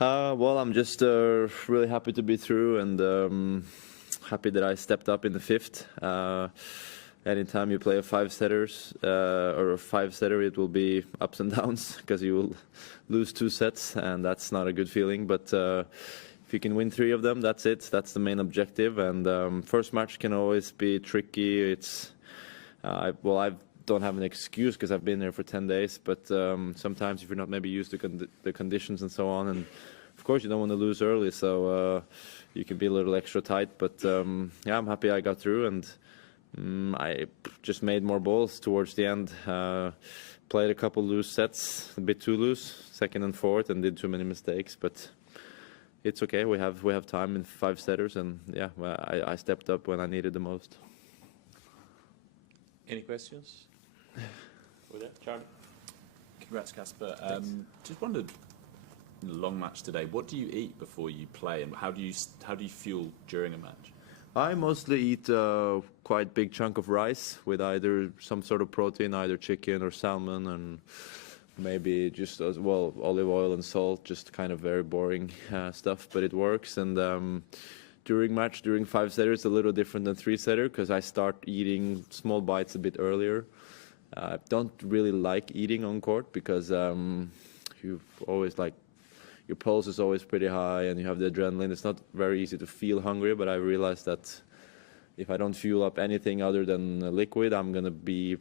Well, I'm just really happy to be through and happy that I stepped up in the fifth. Anytime you play a or a five-setter, it will be ups and downs because you will lose 2 sets, and that's not a good feeling. But if you can win 3 of them, that's it. That's the main objective. And first match can always be tricky. It's I don't have an excuse because I've been there for 10 days. But sometimes if you're not maybe used to the conditions and so on, and of course you don't want to lose early, so you can be a little extra tight. But yeah, I'm happy I got through, and I just made more balls towards the end. Played a couple loose sets, a bit too loose, second and fourth, and did too many mistakes. But it's okay. We have time in 5-setters, and yeah, I stepped up when I needed the most. Any questions? Over there, Charlie. Congrats, Casper. Just wondered, in the long match today, what do you eat before you play, and how do you fuel during a match? I mostly eat quite big chunk of rice with either some sort of protein, either chicken or salmon, and maybe just as well olive oil and salt. Just kind of very boring stuff, but it works. And during 5-setter, it's a little different than 3-setter because I start eating small bites a bit earlier. I don't really like eating on court because you always your pulse is always pretty high and you have the adrenaline. It's not very easy to feel hungry, but I realized that if I don't fuel up anything other than liquid, I'm gonna be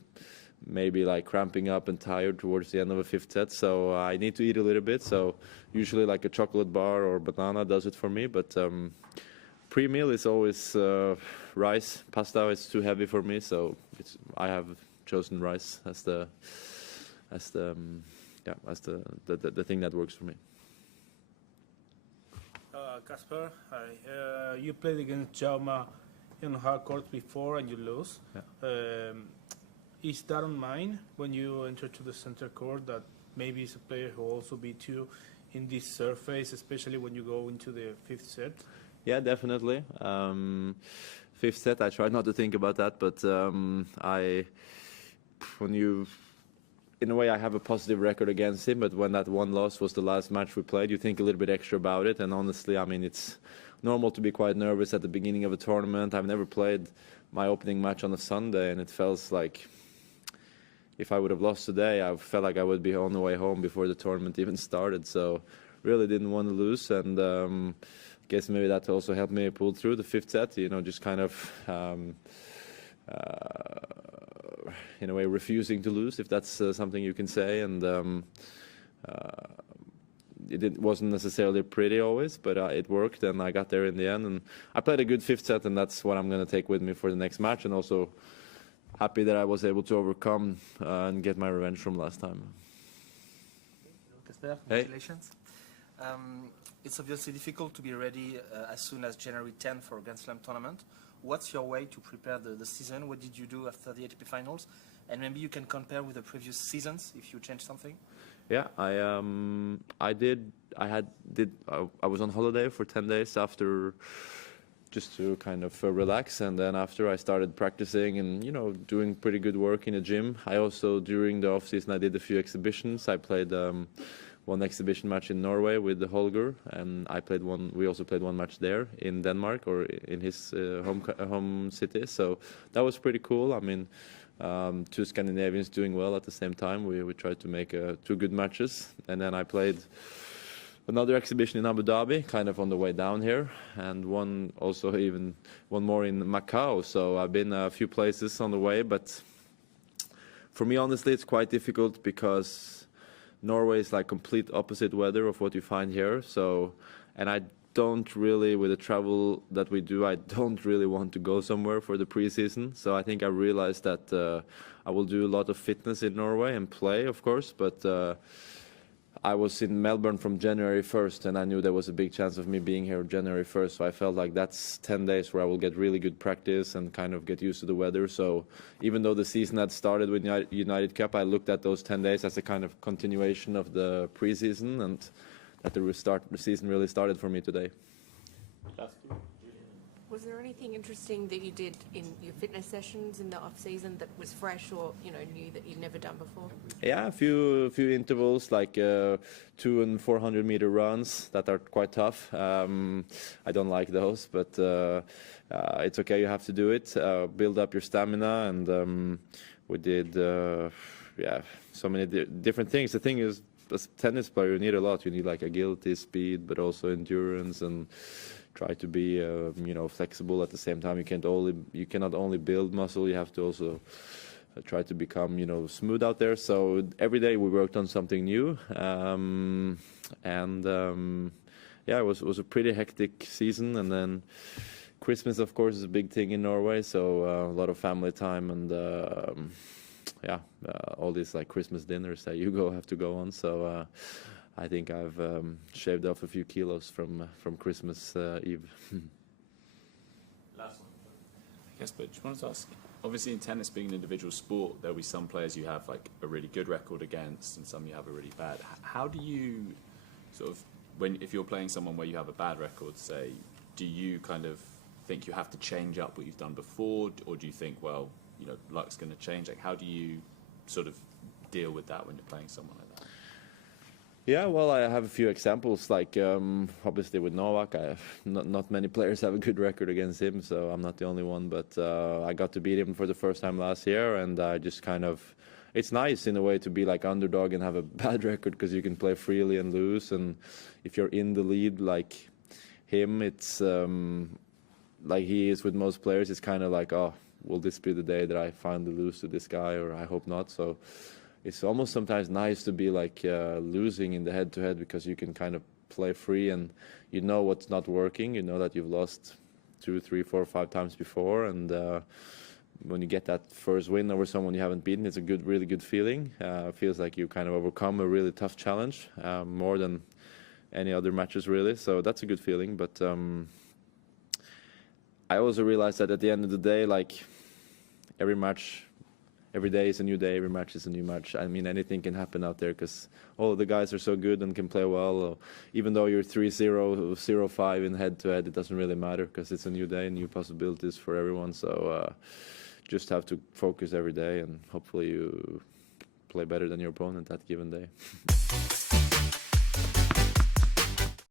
maybe cramping up and tired towards the end of a 5th set. So I need to eat a little bit. So usually a chocolate bar or banana does it for me. But pre-meal is always rice. Pasta is too heavy for me, so I have chosen rice as the thing that works for me. Casper, hi. You played against Jaume in hard courts before and you lose. Yeah. Is that on mind when you enter to the center court that maybe it's a player who also beat you in this surface, especially when you go into the 5th set? Yeah, definitely. 5th set, I try not to think about that, but in a way, I have a positive record against him, but when that one loss was the last match we played, you think a little bit extra about it. And honestly, I mean, it's normal to be quite nervous at the beginning of a tournament. I've never played my opening match on a Sunday, and it feels like if I would have lost today, I felt like I would be on the way home before the tournament even started. So really didn't want to lose, and I guess maybe that also helped me pull through the 5th set, just kind of in a way refusing to lose, if that's something you can say. And it wasn't necessarily pretty always, but it worked, and I got there in the end. And I played a good 5th set, and that's what I'm going to take with me for the next match. And also happy that I was able to overcome and get my revenge from last time. Casper, congratulations. Hey. It's obviously difficult to be ready as soon as January 10th for a Grand Slam tournament. What's your way to prepare the season? What did you do after the ATP finals? And maybe you can compare with the previous seasons if you changed something. Yeah, I was on holiday for 10 days after, just to kind of relax, and then after I started practicing and doing pretty good work in the gym. I also, during the off season, I did a few exhibitions. I played one exhibition match in Norway with the Holger, and we also played one match there in Denmark, or in his home city. So that was pretty cool. I mean, 2 Scandinavians doing well at the same time. We tried to make 2 good matches, and then I played another exhibition in Abu Dhabi, kind of on the way down here, and one more in Macau. So I've been a few places on the way, but for me, honestly, it's quite difficult because Norway is complete opposite weather of what you find here. So, and I don't really, with the travel that we do, I don't really want to go somewhere for the preseason. So I think I realized that I will do a lot of fitness in Norway and play, of course, but I was in Melbourne from January 1st, and I knew there was a big chance of me being here January 1st. So I felt like that's 10 days where I will get really good practice and kind of get used to the weather. So even though the season had started with United Cup, I looked at those 10 days as a kind of continuation of the preseason, and that the season really started for me today. Was there anything interesting that you did in your fitness sessions in the off season that was fresh or new that you'd never done before? Yeah, a few intervals like 200 and 400 meter runs that are quite tough. I don't like those, but it's okay. You have to do it. Build up your stamina, and we did so many different things. The thing is, as a tennis player, you need a lot. You need like agility, speed, but also endurance, and try to be flexible at the same time. You cannot only build muscle, you have to also try to become smooth out there. So every day we worked on something new, it was a pretty hectic season. And then Christmas, of course, is a big thing in Norway, so a lot of family time, and all these like Christmas dinners that you have to go on. So I think I've shaved off a few kilos from Christmas Eve. Last one. Casper, just wanted to ask, obviously in tennis being an individual sport, there'll be some players you have like a really good record against and some you have a really bad. How do you sort of, if you're playing someone where you have a bad record, say, do you kind of think you have to change up what you've done before, or do you think, well, luck's going to change? Like, how do you sort of deal with that when you're playing someone like that? Yeah, well, I have a few examples. Like obviously with Novak, not many players have a good record against him, so I'm not the only one. But I got to beat him for the first time last year, and I just kind of, it's nice in a way to be like underdog and have a bad record, because you can play freely and lose. And if you're in the lead like him, it's like he is with most players. It's kind of like, oh, will this be the day that I finally lose to this guy? Or I hope not. So it's almost sometimes nice to be like losing in the head-to-head, because you can kind of play free and you know what's not working. You know that you've lost 2, 3, 4, 5 times before, and when you get that first win over someone you haven't beaten, it's a really good feeling. Feels like you kind of overcome a really tough challenge, more than any other matches really. So that's a good feeling. But I also realized that at the end of the day, like every day is a new day, every match is a new match. I mean, anything can happen out there, because all the guys are so good and can play well. Even though you're 3-0, 0-5 in head-to-head, it doesn't really matter, because it's a new day, new possibilities for everyone. So just have to focus every day, and hopefully you play better than your opponent that given day.